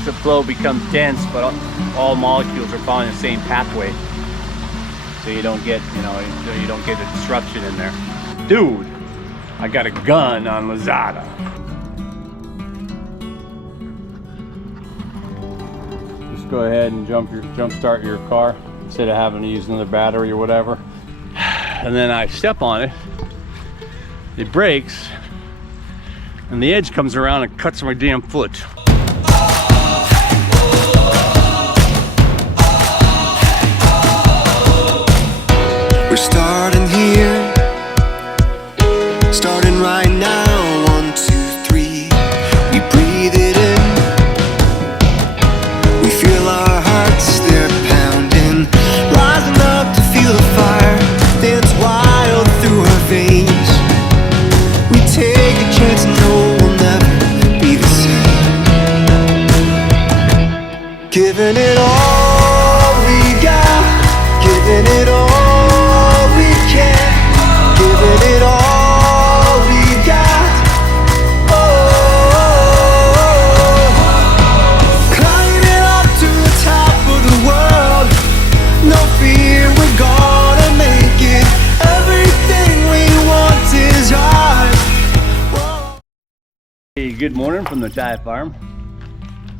makes the flow become dense, but all molecules are following the same pathway, so you don't get, you don't get a disruption in there. Dude, I got a gun on Lazada. Just go ahead and jump start your car instead of having to use another battery or whatever. And then I step on it, it breaks, and the edge comes around and cuts my damn foot. We're starting here, starting right now. 1, 2, 3. We breathe it in. We feel our hearts, they're pounding, rising up to feel the fire dance wild through our veins. We take a chance and know we'll never be the same. Giving it all we got, giving it all. Giving it all we got. Climbing up to the top of the world. No fear, we're gonna make it. Everything we want is ours. Hey, good morning from the Thai farm,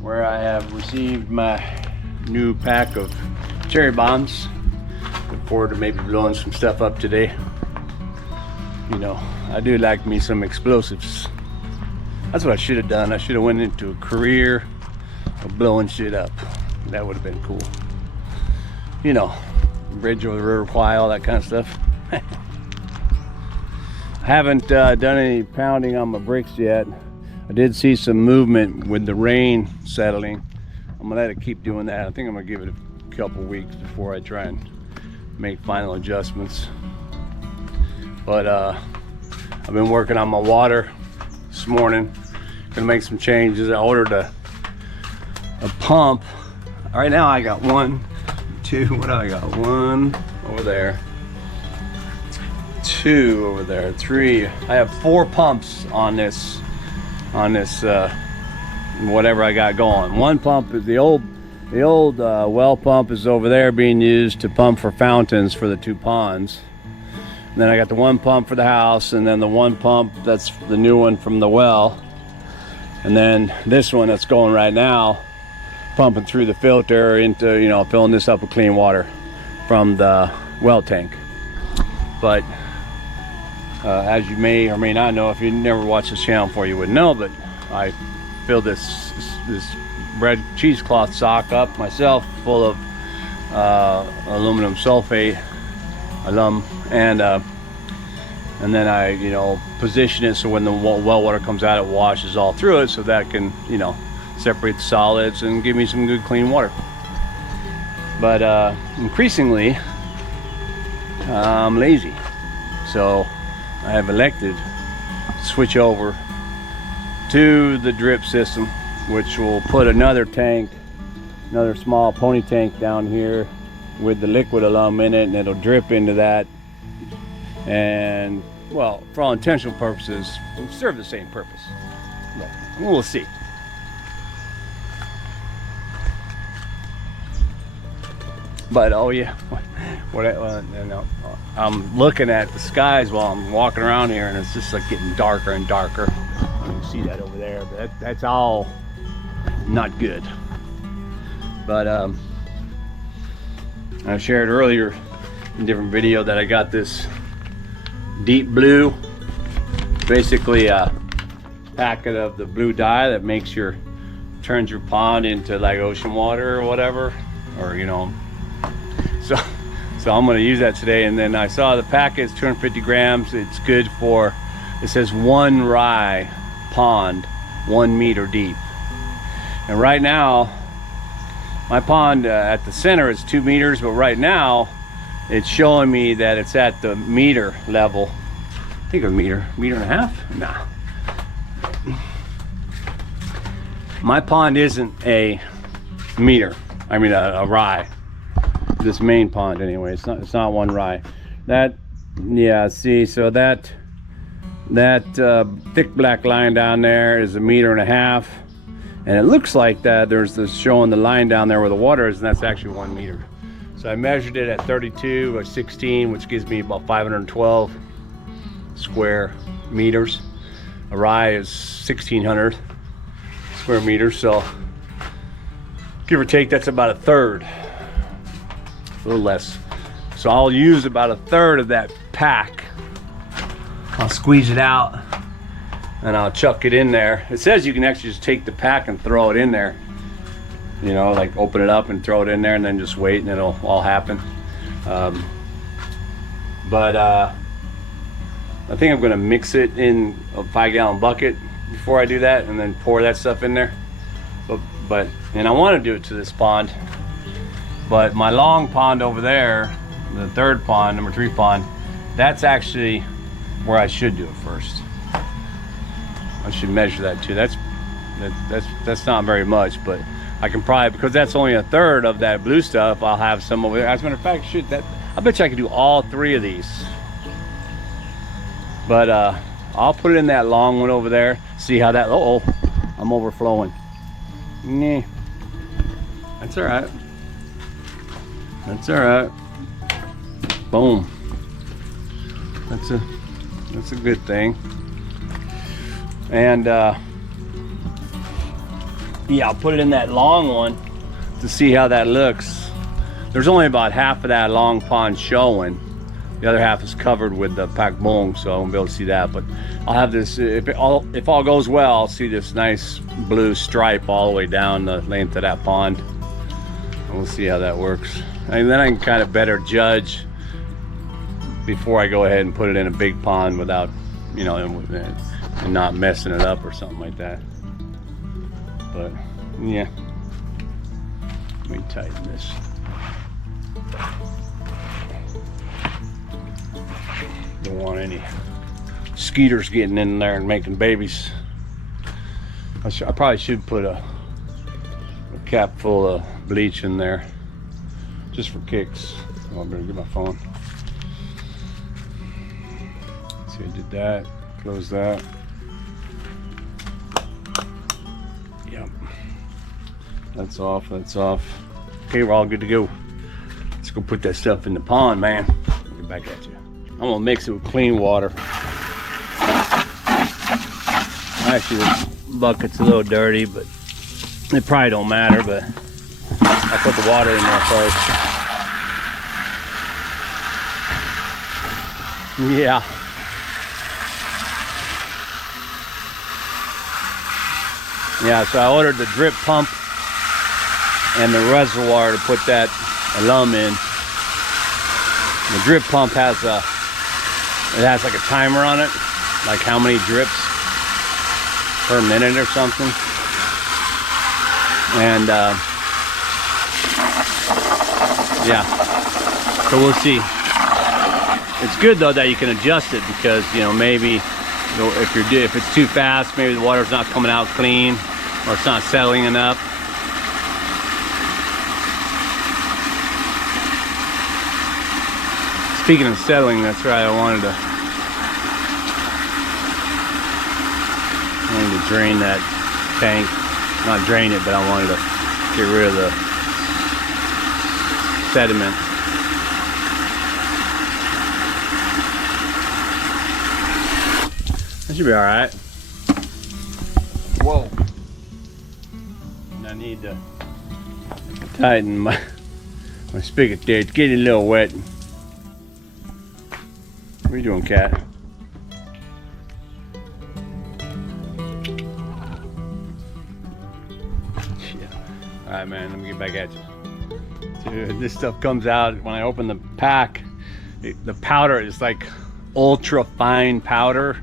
where I have received my new pack of cherry bombs. Look forward to maybe blowing some stuff up today. I do like me some explosives. That's what I should have done. I should have went into a career of blowing shit up. That would have been cool. Bridge over the River Kwai, all that kind of stuff. I haven't done any pounding on my brakes yet. I did see some movement with the rain settling. I'm gonna let it keep doing that. I think I'm gonna give it a couple weeks before I try and make final adjustments. But I've been working on my water this morning. Gonna make some changes. I ordered a pump. Right now I got 1, 2, what do I got? 1 over there, 2 over there, 3. I have 4 pumps on this whatever I got going. One pump is the old well pump is over there being used to pump for fountains for the 2 ponds. And then I got the 1 pump for the house, and then the 1 pump that's the new one from the well, and then this one that's going right now, pumping through the filter into, filling this up with clean water from the well tank. But as you may or may not know, if you never watched this channel before, you wouldn't know, but I filled this red cheesecloth sock up myself full of aluminum sulfate, alum, and then I position it so when the well water comes out, it washes all through it, so that can separate the solids and give me some good clean water. But increasingly I'm lazy, so I have elected to switch over to the drip system, which will put another small pony tank down here with the liquid alum in it, and it'll drip into that, and well, for all intentional purposes, serve the same purpose. But we'll see. But oh yeah, I'm looking at the skies while I'm walking around here, and it's just like getting darker and darker. You can see that over there, but that's all not good. But I shared earlier in a different video that I got this deep blue, basically a packet of the blue dye that turns your pond into like ocean water or whatever, or so I'm going to use that today. And then I saw the packet is 250 grams. It's good for, it says 1 rye pond, 1 meter deep. And right now my pond at the center is 2 meters, but right now it's showing me that it's at the meter level. I think a meter and a half. Nah, my pond isn't a meter, I mean a rye. This main pond anyway, it's not 1 rye. That, yeah, see, so that thick black line down there is 1.5 meters, And it looks like that there's this showing the line down there where the water is, and that's actually 1 meter. So I measured it at 32 by 16, which gives me about 512 square meters. A rye is 1,600 square meters, so give or take, that's about a third, a little less. So I'll use about a third of that pack. I'll squeeze it out and I'll chuck it in there. It says you can actually just take the pack and throw it in there. You know, like open it up and throw it in there and then just wait and it'll all happen. I think I'm gonna mix it in a 5-gallon bucket before I do that and then pour that stuff in there. And I wanna do it to this pond, but my long pond over there, the third pond, number 3 pond, that's actually where I should do it first. I should measure that too. That's not very much, but I can probably, because that's only a third of that blue stuff, I'll have some over there. As a matter of fact, I bet you I could do all 3 of these. But I'll put it in that long one over there, see how that, uh-oh, I'm overflowing. Nah, that's all right. That's all right. Boom. That's a good thing. And yeah, I'll put it in that long one to see how that looks. There's only about half of that long pond showing. The other half is covered with the pack bong, so I won't be able to see that. But I'll have this, if all goes well, I'll see this nice blue stripe all the way down the length of that pond. And we'll see how that works. And then I can kind of better judge before I go ahead and put it in a big pond without, you know, and not messing it up or something like that. But yeah, let me tighten this. Don't want any skeeters getting in there and making babies. I probably should put a cap full of bleach in there just for kicks. Oh, I better get my phone. See, I did that. Close that. Yep. That's off. That's off. Okay, we're all good to go. Let's go put that stuff in the pond, man. I'll get back at you. I'm gonna mix it with clean water. Actually, this bucket's a little dirty, but it probably don't matter. But I'll put the water in there first. Yeah. Yeah, so I ordered the drip pump and the reservoir to put that alum in. The drip pump has like a timer on it, like how many drips per minute or something. And yeah, so we'll see. It's good though that you can adjust it, because you know, maybe if it's too fast, maybe the water's not coming out clean or it's not settling enough. Speaking of settling, that's right, I wanted to drain that tank. Not drain it, but I wanted to get rid of the sediment. That should be all right. Whoa. And I need to tighten my spigot there. It's getting a little wet. What are you doing, cat? Shit. All right, man, let me get back at you. Dude, this stuff comes out when I open the pack. The powder is like ultra fine powder,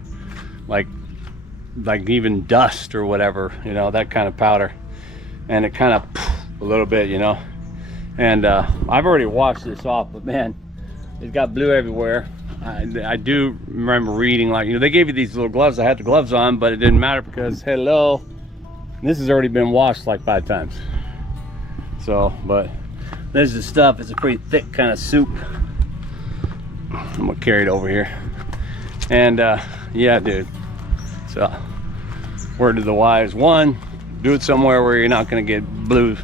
like even dust or whatever, you know, that kind of powder. And it kind of a little bit, you know. And I've already washed this off, but man, it got blue everywhere. I do remember reading, like, you know, they gave you these little gloves. I had the gloves on, but it didn't matter because, hello, this has already been washed like 5 times. So, but this is stuff. It's a pretty thick kind of soup. I'm gonna carry it over here. And yeah, dude. So, word to the wise: 1, Do it somewhere where you're not going to get blue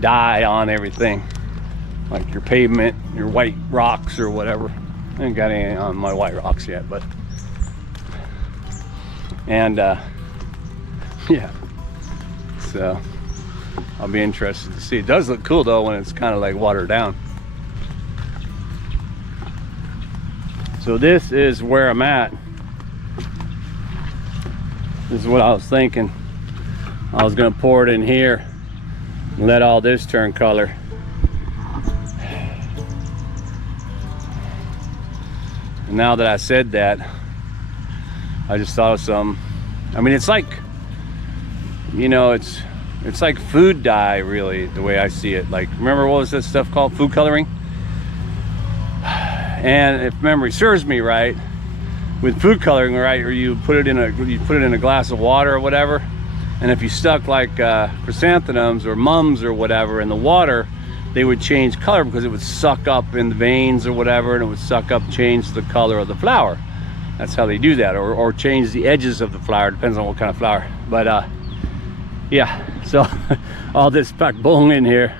dye on everything, like your pavement, your white rocks or whatever. I ain't got any on my white rocks yet, but and yeah, so I'll be interested to see. It does look cool though when it's kind of like watered down. So this is where I'm at. This is what I was thinking. I was gonna pour it in here and let all this turn color. And now that I said that, I just thought of some. I mean, it's like, you know, it's like food dye, really, the way I see it. Like, remember what was that stuff called? Food coloring? And if memory serves me right, with food coloring, right, or you put it in a glass of water or whatever, and if you stuck like chrysanthemums or mums or whatever in the water, they would change color because it would suck up in the veins or whatever, and it would suck up, change the color of the flower. That's how they do that, or change the edges of the flower. Depends on what kind of flower. But yeah, so all this pak bong in here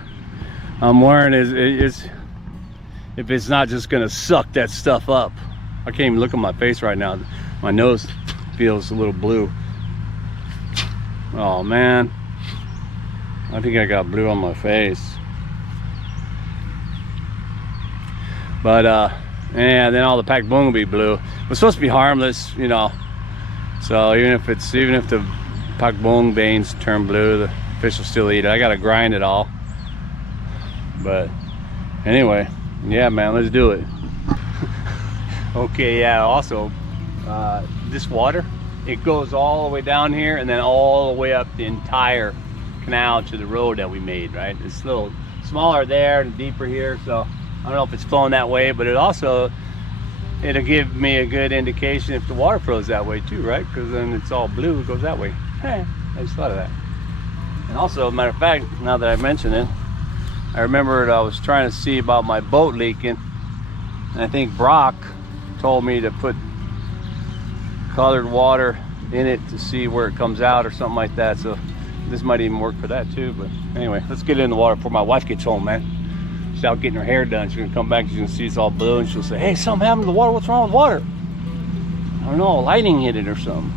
I'm wearing is if it's not just gonna suck that stuff up. I can't even look at my face right now. My nose feels a little blue. Oh man, I think I got blue on my face. But yeah, then all the pak bong will be blue. It's supposed to be harmless, you know. So even if the pak bong veins turn blue, the fish will still eat it. I gotta grind it all. But anyway, yeah, man, let's do it. Okay, yeah. Also, this water, it goes all the way down here and then all the way up the entire canal to the road that we made. Right? It's a little smaller there and deeper here, so I don't know if it's flowing that way, but it'll give me a good indication if the water flows that way too, right? Because then it's all blue, it goes that way. Hey, I just thought of that. And also, matter of fact, now that I mention it, I remembered I was trying to see about my boat leaking, and I think Brock told me to put colored water in it to see where it comes out or something like that. So this might even work for that too. But anyway, let's get it in the water before my wife gets home, man. She's out getting her hair done. She's gonna come back, she's gonna see it's all blue, and she'll say, hey, something happened to the water. What's wrong with water? I don't know, lightning hit it or something.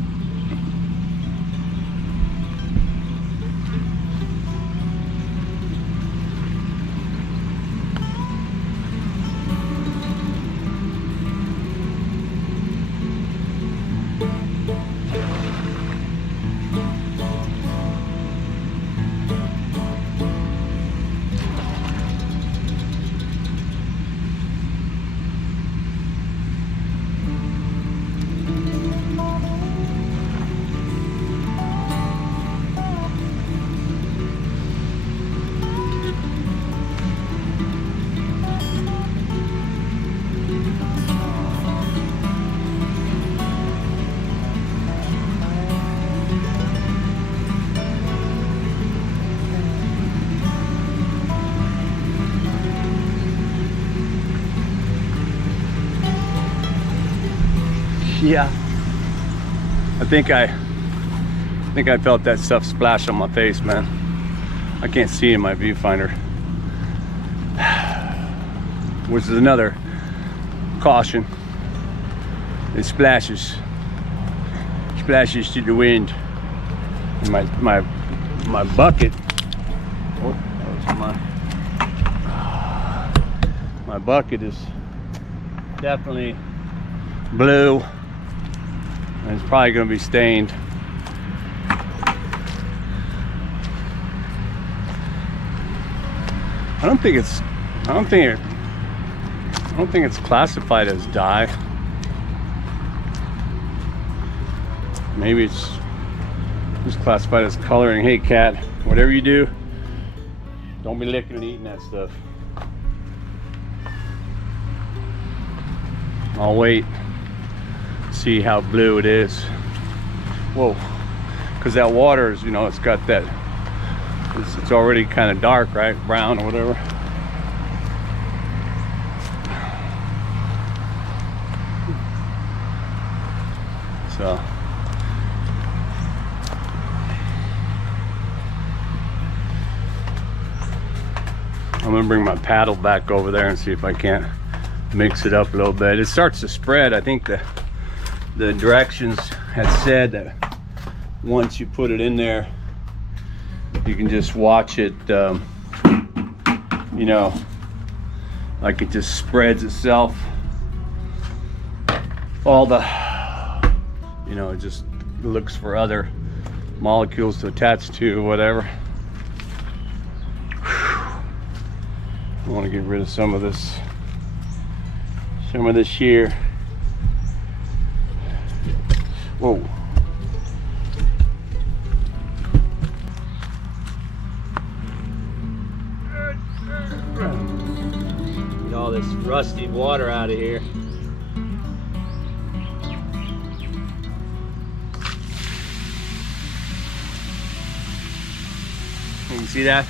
Yeah, I think I felt that stuff splash on my face, man. I can't see in my viewfinder, which is another caution. It splashes to the wind. And my bucket. Oh, that was my bucket is definitely blue. And it's probably going to be stained. I don't think it's classified as dye. Maybe it's just classified as coloring. Hey cat, whatever you do, don't be licking and eating that stuff. I'll wait. See how blue it is. Whoa, because that water is, you know, it's got that, it's already kind of dark, right? Brown or whatever. So gonna bring my paddle back over there and see if I can't mix it up a little bit. It starts to spread. I think the directions had said that once you put it in there, you can just watch it, you know, like it just spreads itself. All the, you know, it just looks for other molecules to attach to, whatever. I want to get rid of some of this here. Whoa. Get all this rusty water out of here. You can see that?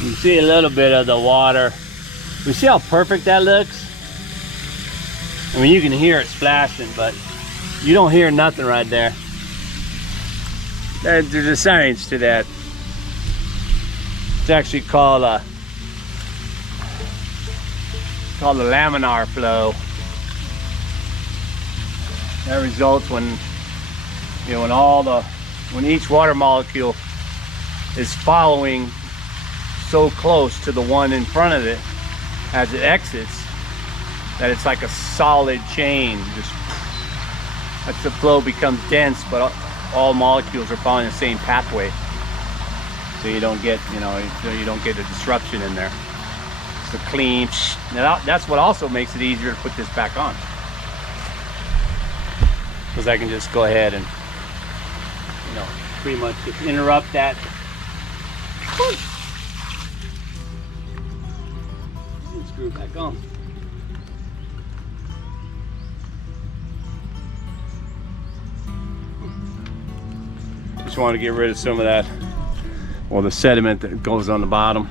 You can see a little bit of the water. You see how perfect that looks? I mean, you can hear it splashing, but you don't hear nothing right there. There's a science to that. It's actually called the laminar flow. That results when, you know, when each water molecule is following so close to the one in front of it as it exits, that it's like a solid chain. Just as the flow becomes dense, but all molecules are following the same pathway, so you don't get, you know, you don't get a disruption in there. It's a clean. Now that's what also makes it easier to put this back on, because I can just go ahead and, you know, pretty much just interrupt that. And screw it back on. Just want to get rid of some of that, well, the sediment that goes on the bottom.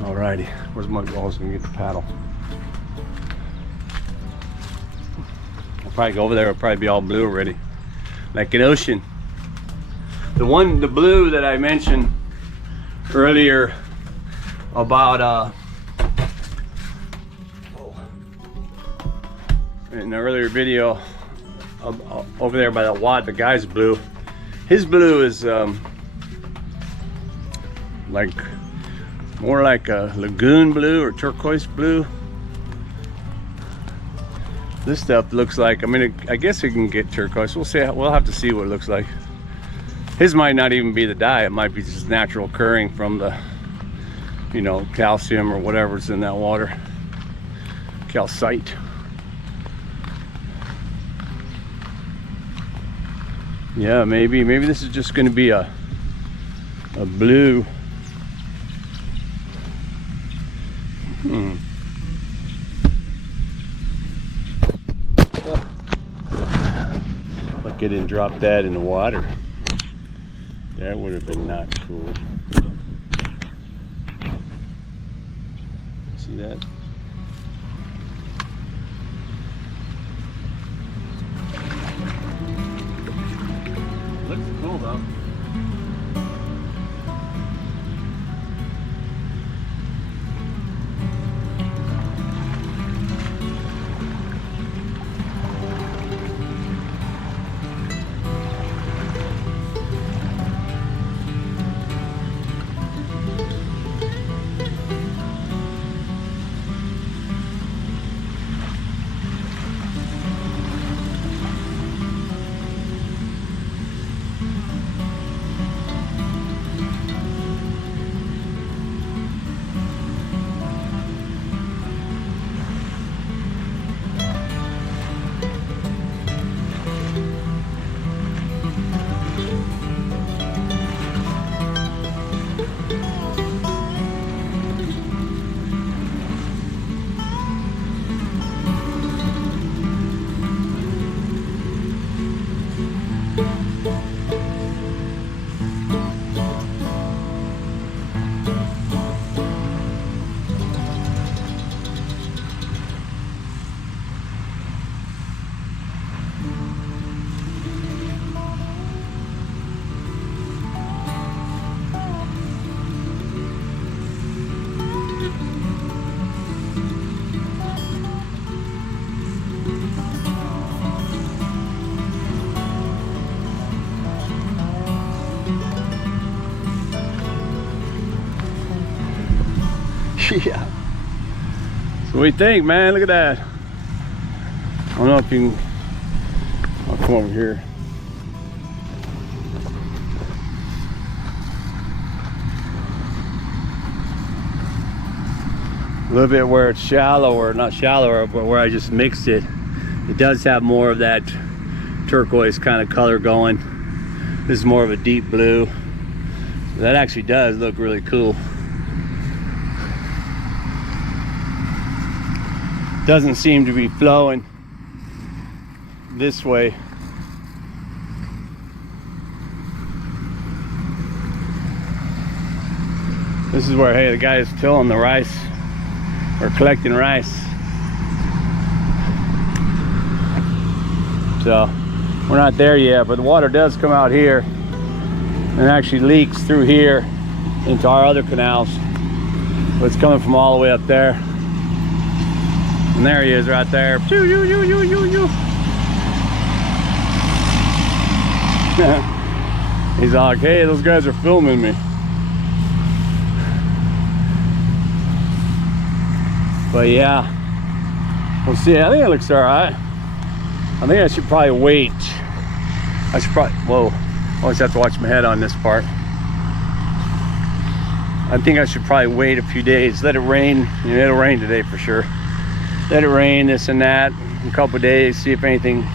Alrighty, where's my balls? Gonna get the paddle. I'll probably go over there. It'll probably be all blue already, like an ocean. The blue that I mentioned earlier about in the earlier video, over there by the wad, the guy's blue. His blue is like more like a lagoon blue or turquoise blue. This stuff looks like, I mean, I guess it can get turquoise. We'll see. We'll have to see what it looks like. His might not even be the dye. It might be just natural occurring from the, you know, calcium or whatever's in that water. Calcite. Yeah, maybe this is just going to be a blue. Like I didn't drop that in the water. That would have been not cool. See that? Looks cool though. Yeah. So what do you think, man? Look at that. I don't know if you can. I'll come over here. A little bit where it's shallower, not shallower, but where I just mixed it. It does have more of that turquoise kind of color going. This is more of a deep blue. That actually does look really cool. Doesn't seem to be flowing this way. This is where, hey, the guy is tilling the rice or collecting rice. So we're not there yet, but the water does come out here and actually leaks through here into our other canals. But it's coming from all the way up there. And there he is right there. He's like, hey, those guys are filming me. But yeah, we'll see. I think it looks all right. I think I should probably wait. I should probably, whoa, I always have to watch my head on this part. I think I should probably wait a few days, let it rain. You know, it'll rain today for sure. Let it rain, this and that, a couple of days, see if anything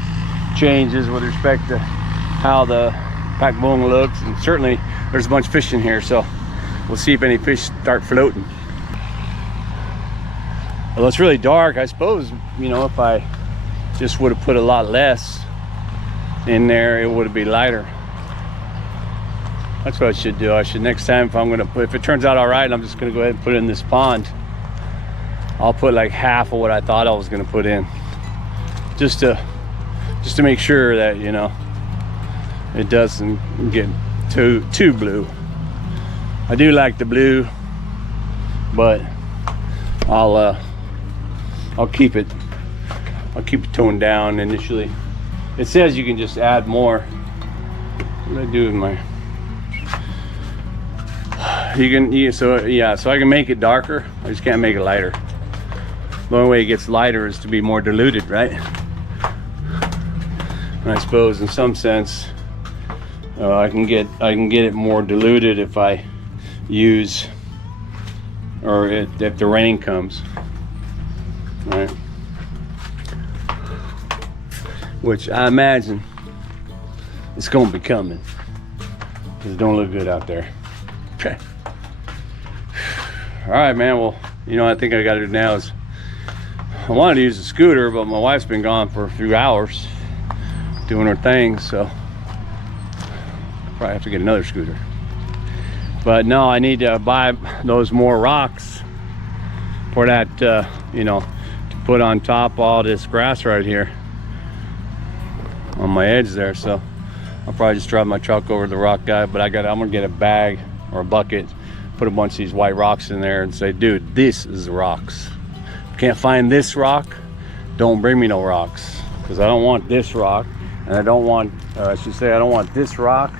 changes with respect to how the Pakbong looks. And certainly there's a bunch of fish in here, so we'll see if any fish start floating. Well, it's really dark. I suppose, you know, if I just would have put a lot less in there, it would be lighter. That's what I should do. I should, next time, if I'm gonna put, if it turns out all right, I'm just gonna go ahead and put it in this pond. I'll put like half of what I thought I was gonna put in, just to make sure that, you know, it doesn't get too blue. I do like the blue, but I'll keep it toned down initially. It says you can just add more. What do I do with my, so I can make it darker. I just can't make it lighter. The only way it gets lighter is to be more diluted, right? And I suppose in some sense I can get it more diluted if I use, or if the rain comes. Right, which I imagine it's gonna be coming, because it don't look good out there. Okay, all right, man. Well, you know, I think I gotta do now is, I wanted to use the scooter, but my wife's been gone for a few hours doing her thing, so probably have to get another scooter. But no, I need to buy those more rocks for that, you know, put on top all this grass right here on my edge there. So I'll probably just drive my truck over to the rock guy, but I'm gonna get a bag or a bucket, put a bunch of these white rocks in there and say, dude, this is the rocks. If you can't find this rock, don't bring me no rocks, because I don't want this rock, and I don't want, I should say, I don't want this rock,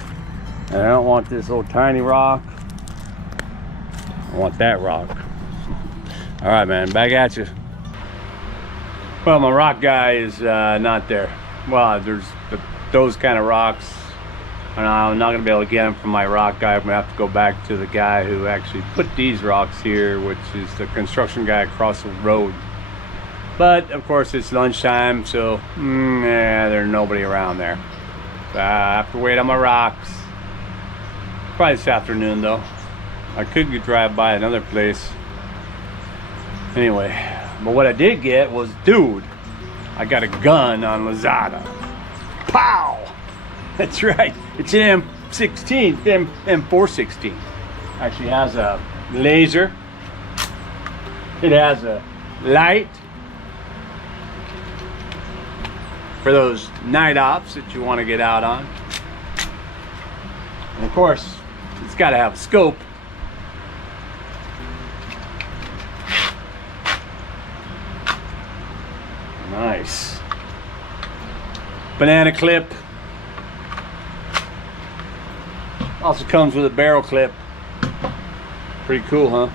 and I don't want this little tiny rock. I want that rock. All right, man, back at you. Well, my rock guy is not there. Well, there's those kind of rocks, and I'm not gonna be able to get them from my rock guy. I'm gonna have to go back to the guy who actually put these rocks here, which is the construction guy across the road. But of course it's lunchtime, so yeah, there's nobody around there. So I have to wait on my rocks. Probably this afternoon though. I could drive by another place. Anyway, but what I did get was, dude, I got a gun on Lazada. Pow! That's right. It's an M16, M416. Actually has a laser. It has a light for those night ops that you want to get out on. And of course, it's got to have a scope. Nice. Banana clip. Also comes with a barrel clip. Pretty cool, huh?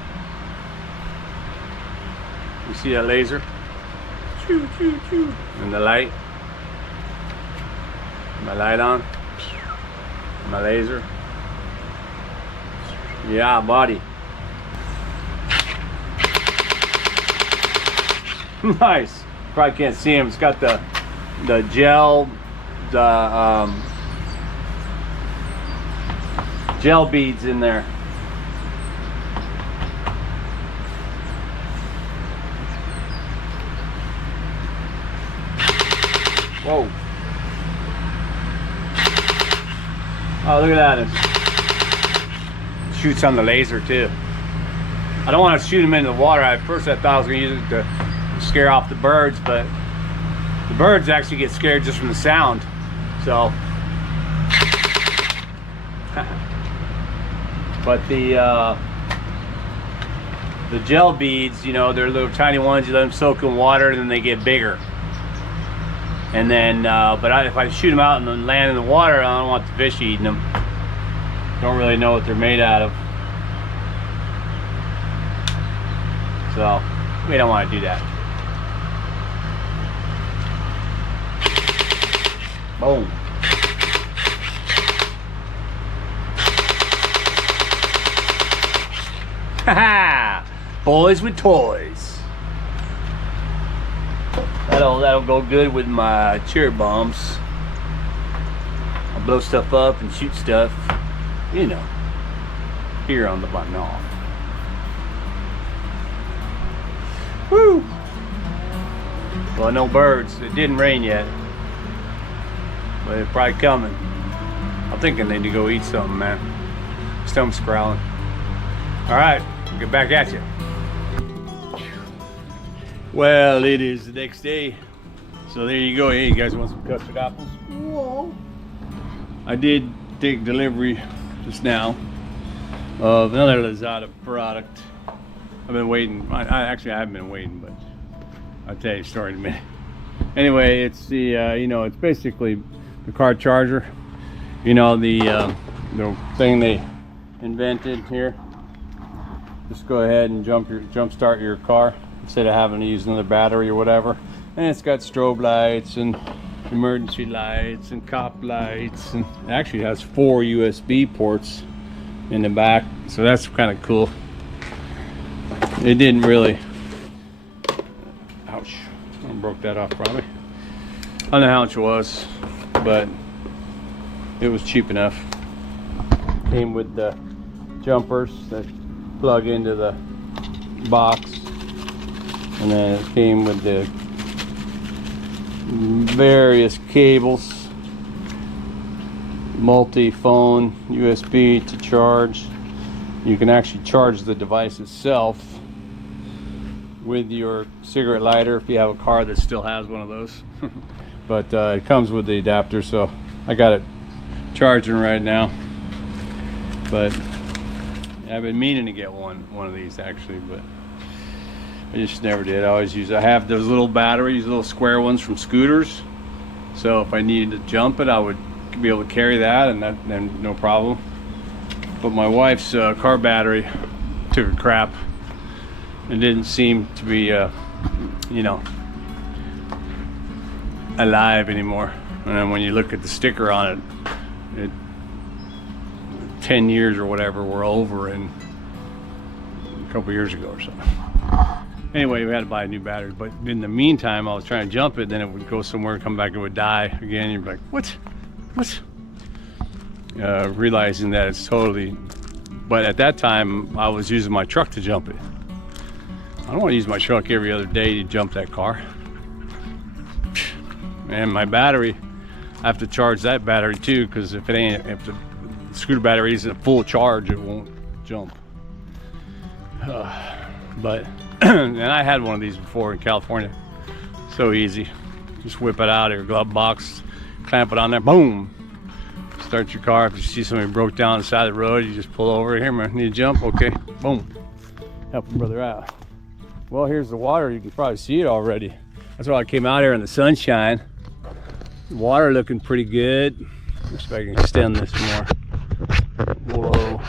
See that laser? Choo, choo, choo. And the light. My light on. My laser. Yeah, buddy. Nice. Probably can't see him. It's got the gel, gel beads in there. Whoa. Oh, look at that. It shoots on the laser too. I don't want to shoot them into the water. At first I thought I was going to use it to scare off the birds, but the birds actually get scared just from the sound. So, but the gel beads, you know, they're little tiny ones. You let them soak in water, and then they get bigger. And then, if I shoot them out and then land in the water, I don't want the fish eating them. Don't really know what they're made out of. So, we don't want to do that. Boom. Haha! Boys with toys. That'll go good with my cherry bombs. I'll blow stuff up and shoot stuff, you know, here on the Canal. Woo! Well, no birds. It didn't rain yet, but it's probably coming. I'm thinking they need to go eat something, man. Stomach's growling. All right, we'll get back at you. Well, it is the next day, so there you go. Hey, you guys want some custard apples? Whoa. I did take delivery just now of another Lazada product. I've been waiting. Actually, I haven't been waiting, but I'll tell you a story in a minute. Anyway, it's the you know, it's basically the car charger. You know, the thing they invented here. Just go ahead and jump start your car instead of having to use another battery or whatever. And it's got strobe lights and emergency lights and cop lights, and it actually has 4 USB ports in the back, so that's kind of cool. It didn't really, ouch, I broke that off from me. I don't know how much it was, but it was cheap enough. Came with the jumpers that plug into the box, and then it came with the various cables, multi-phone USB to charge. You can actually charge the device itself with your cigarette lighter if you have a car that still has one of those. But it comes with the adapter, so I got it charging right now. But I've been meaning to get one of these actually, but I just never did. I have those little batteries, little square ones from scooters. So if I needed to jump it, I would be able to carry that, and then no problem. But my wife's car battery took a crap and didn't seem to be, you know, alive anymore. And then when you look at the sticker on it, 10 years or whatever were over in a couple years ago or so. Anyway, we had to buy a new battery, but in the meantime I was trying to jump it, then it would go somewhere, come back, it would die again. You'd be like, what? Realizing that it's totally, but at that time I was using my truck to jump it. I don't want to use my truck every other day to jump that car. And my battery, I have to charge that battery too, because if the scooter battery isn't full charge, it won't jump. But and I had one of these before in California. So easy. Just whip it out of your glove box, clamp it on there, boom. Start your car. If you see somebody broke down on the side of the road, you just pull over. Here, man, need to jump? Okay, boom. Help a brother out. Well, here's the water. You can probably see it already. That's why I came out here in the sunshine. The water looking pretty good. Let's see if I can extend this more. Whoa.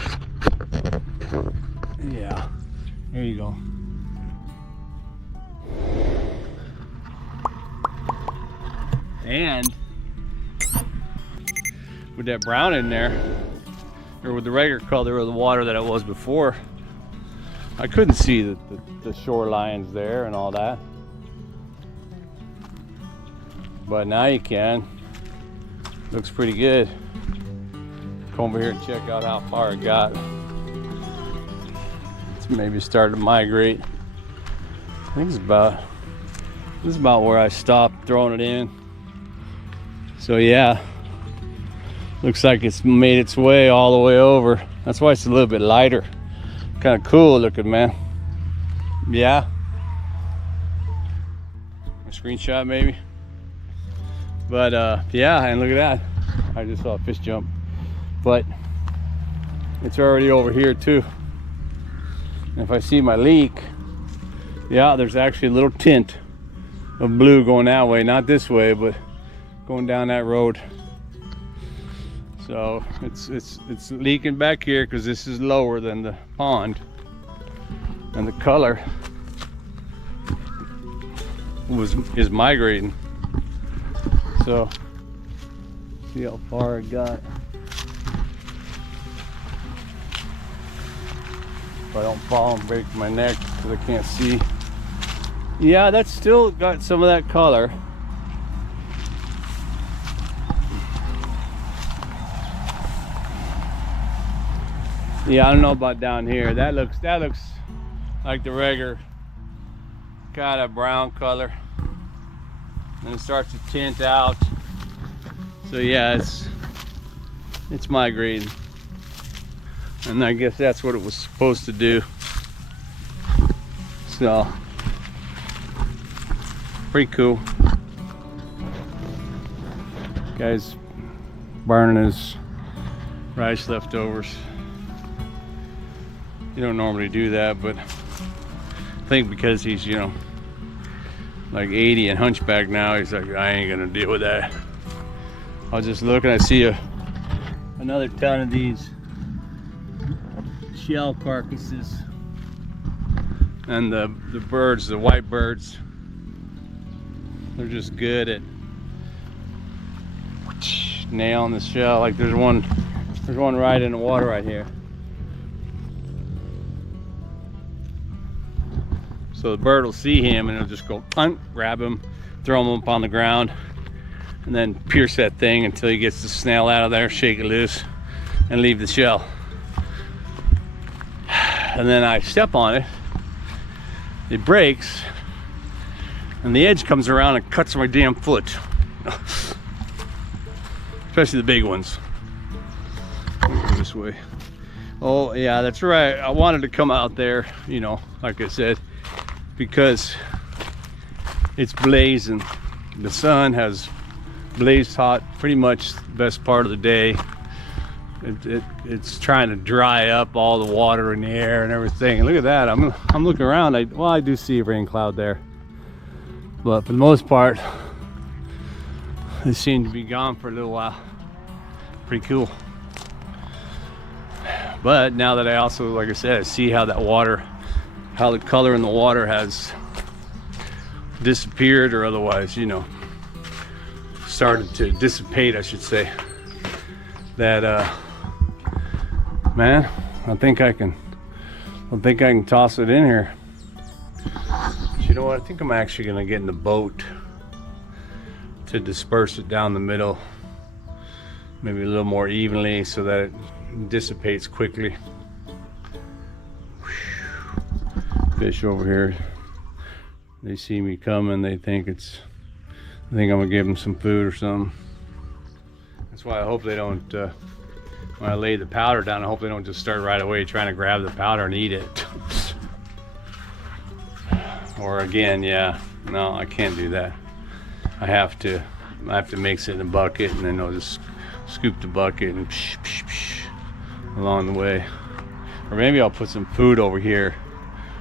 Yeah, there you go. And with that brown in there, or with the regular color of the water that it was before, I couldn't see the shorelines there and all that. But now you can. Looks pretty good. Come over here and check out how far it got. It's maybe started to migrate. I think this is about where I stopped throwing it in. So yeah, looks like it's made its way all the way over. That's why it's a little bit lighter. Kind of cool looking, man. Yeah. A screenshot maybe. But yeah, and look at that. I just saw a fish jump. But it's already over here too. And if I see my leak, yeah, there's actually a little tint of blue going that way. Not this way, but going down that road. So it's leaking back here because this is lower than the pond. And the color is migrating. So see how far it got. If I don't fall and break my neck because I can't see. Yeah, that's still got some of that color. Yeah, I don't know about down here. That looks like the regular kind of brown color. And it starts to tint out. So yeah, it's migrating. And I guess that's what it was supposed to do. So pretty cool. Guy's burning his rice leftovers. You don't normally do that, but I think because he's, you know, like 80 and hunchback now, he's like, I ain't gonna deal with that. I was just looking, I see another ton of these shell carcasses, and the birds, the white birds, they're just good at nailing the shell. Like there's one right in the water right here. So the bird will see him and it'll just go grab him, throw him up on the ground, and then pierce that thing until he gets the snail out of there, shake it loose, and leave the shell. And then I step on it, it breaks, and the edge comes around and cuts my damn foot. Especially the big ones. Go this way. Oh yeah, that's right. I wanted to come out there, you know, like I said, because it's blazing. The sun has blazed hot pretty much the best part of the day. It's trying to dry up all the water in the air and everything. And look at that. I'm looking around. I do see a rain cloud there, but for the most part they seem to be gone for a little while. Pretty cool. But now that I also, like I said, I see how that water, how the color in the water has disappeared, or otherwise, you know, started to dissipate, I should say, that man, I think I can toss it in here. But you know what, I think I'm actually gonna get in the boat to disperse it down the middle, maybe a little more evenly so that it dissipates quickly. Fish over here, they see me coming, they think I think I'm gonna give them some food or something. That's why I hope they don't, when I lay the powder down, I hope they don't just start right away trying to grab the powder and eat it. Or again, yeah, no, I can't do that. I have to mix it in a bucket, and then I'll just scoop the bucket and psh, psh, psh, along the way. Or maybe I'll put some food over here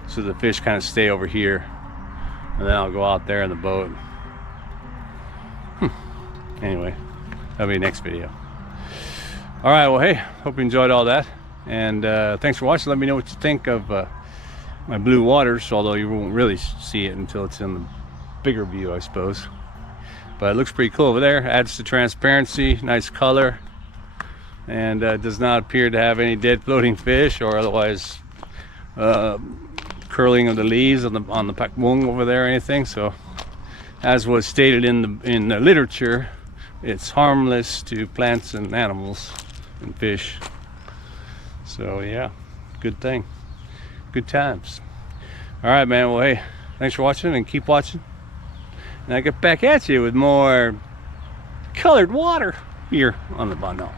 so the fish kind of stay over here, and then I'll go out there in the boat. Anyway, that'll be the next video. All right, well, hey, hope you enjoyed all that, and thanks for watching. Let me know what you think of my blue waters, although you won't really see it until it's in the bigger view, I suppose. But it looks pretty cool over there. Adds to transparency, nice color, and does not appear to have any dead floating fish or otherwise curling of the leaves on the pakbung over there or anything. So, as was stated in the literature, it's harmless to plants and animals and fish. So yeah, good thing, good times. All right, man. Well, hey, thanks for watching and keep watching. And I get back at you with more colored water here on the Canal.